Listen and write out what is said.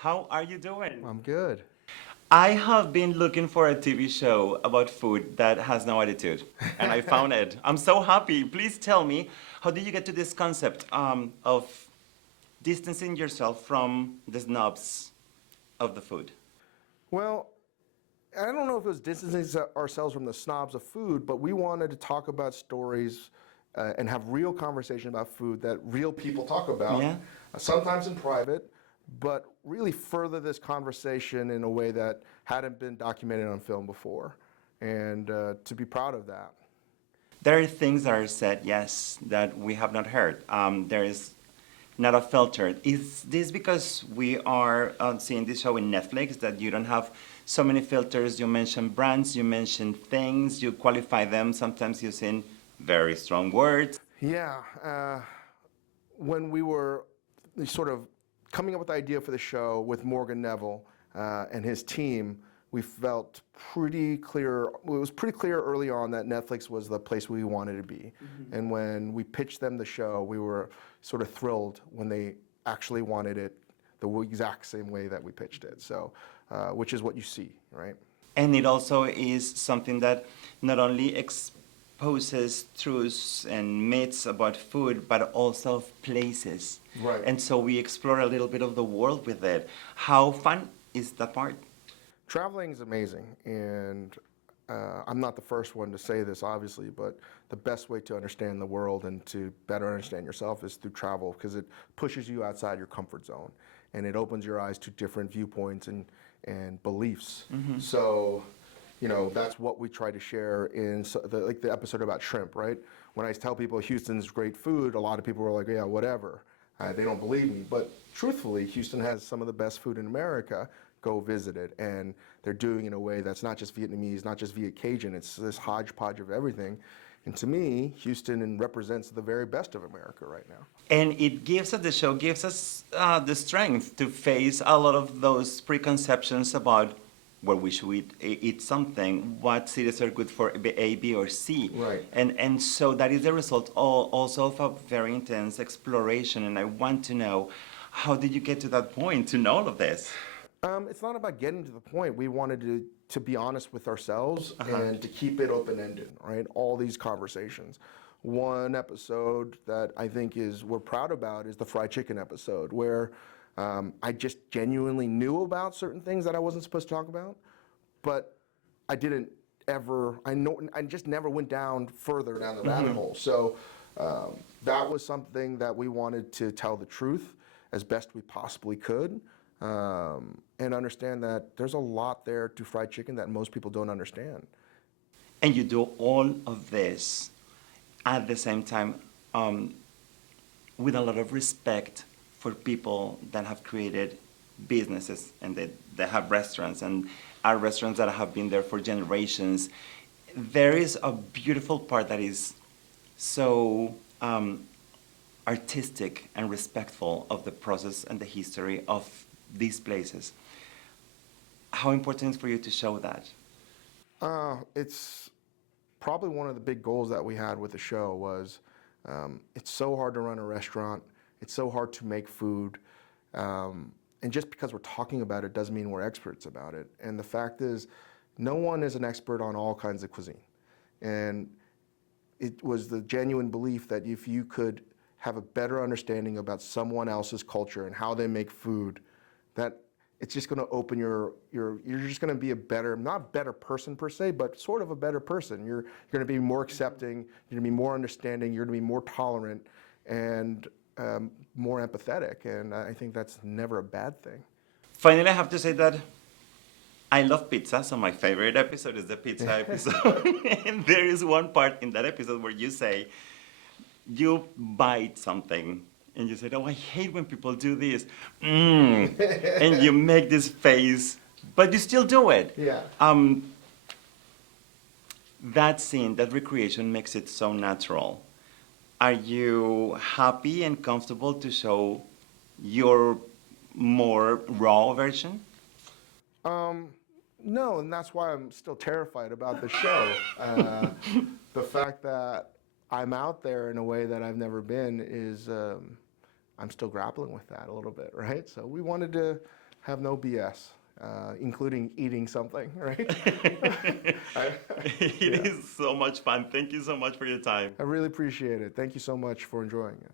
How are you doing? I'm good. I have been looking for a TV show about food that has no attitude, and I found it. I'm so happy. Please tell me, how did you get to this concept of distancing yourself from the snobs of the food? Well, I don't know if it was distancing ourselves from the snobs of food, but we wanted to talk about stories and have real conversation about food that real people talk about, Yeah? sometimes in private, but really further this conversation in a way that hadn't been documented on film before, and to be proud of that. There are things that are said, yes, that we have not heard. There is not a filter. Is this because we are seeing this show in Netflix that you don't have so many filters? You mention brands, you mention things, you qualify them sometimes using very strong words. Yeah, when we were sort of coming up with the idea for the show with Morgan Neville and his team, we felt pretty clear. It was pretty clear early on that Netflix was the place we wanted to be. And when we pitched them the show, we were sort of thrilled when they actually wanted it the exact same way that we pitched it. So, which is what you see, right? And it also is something that not only exposes truths and myths about food, but also of places. Right. And so we explore a little bit of the world with it. How fun is that part? Traveling is amazing, and I'm not the first one to say this, obviously, but the best way to understand the world and to better understand yourself is through travel because it pushes you outside your comfort zone and it opens your eyes to different viewpoints and beliefs. So, that's what we try to share in like the episode about shrimp, right? When I tell people Houston's great food, a lot of people are like, yeah, whatever. They don't believe me. But truthfully, Houston has some of the best food in America. Go visit it. And they're doing it in a way that's not just Vietnamese, not just via Cajun. It's this hodgepodge of everything. And to me, Houston represents the very best of America right now. And it gives us, the show gives us the strength to face a lot of those preconceptions about where we should eat something, what cities are good for A, B, or C. Right. And so that is the result also of a very intense exploration. And I want to know, how did you get to that point to know all of this? It's not about getting to the point. We wanted to be honest with ourselves and to keep it open-ended, right? All these conversations. One episode that I think we're proud about is the fried chicken episode, where I just genuinely knew about certain things that I wasn't supposed to talk about, but I didn't ever. I just never went down further down the rabbit hole. So that was something that we wanted to tell the truth as best we possibly could. And understand that there's a lot there to fried chicken that most people don't understand. And you do all of this at the same time with a lot of respect for people that have created businesses and that have restaurants and are restaurants that have been there for generations. There is a beautiful part that is so artistic and respectful of the process and the history of these places. How important is for you to show that? It's probably one of the big goals that we had with the show was it's so hard to run a restaurant. It's so hard to make food. And just because we're talking about it doesn't mean we're experts about it. And the fact is, no one is an expert on all kinds of cuisine. And it was the genuine belief that if you could have a better understanding about someone else's culture and how they make food, that it's just going to open you're just going to be a better, not better person per se, but sort of a better person. You're going to be more accepting, you're going to be more understanding, you're going to be more tolerant and more empathetic. And I think that's never a bad thing. Finally, I have to say that I love pizza, so my favorite episode is the pizza episode. And there is one part in that episode where you say, you bite something and you said, oh, I hate when people do this. And you make this face, but you still do it. Yeah. That scene, that recreation makes it so natural. Are you happy and comfortable to show your more raw version? No, and that's why I'm still terrified about the show. The fact that I'm out there in a way that I've never been is I'm still grappling with that a little bit, right? So we wanted to have no BS, including eating something, right? It Yeah. is so much fun. Thank you so much for your time. I really appreciate it. Thank you so much for enjoying it.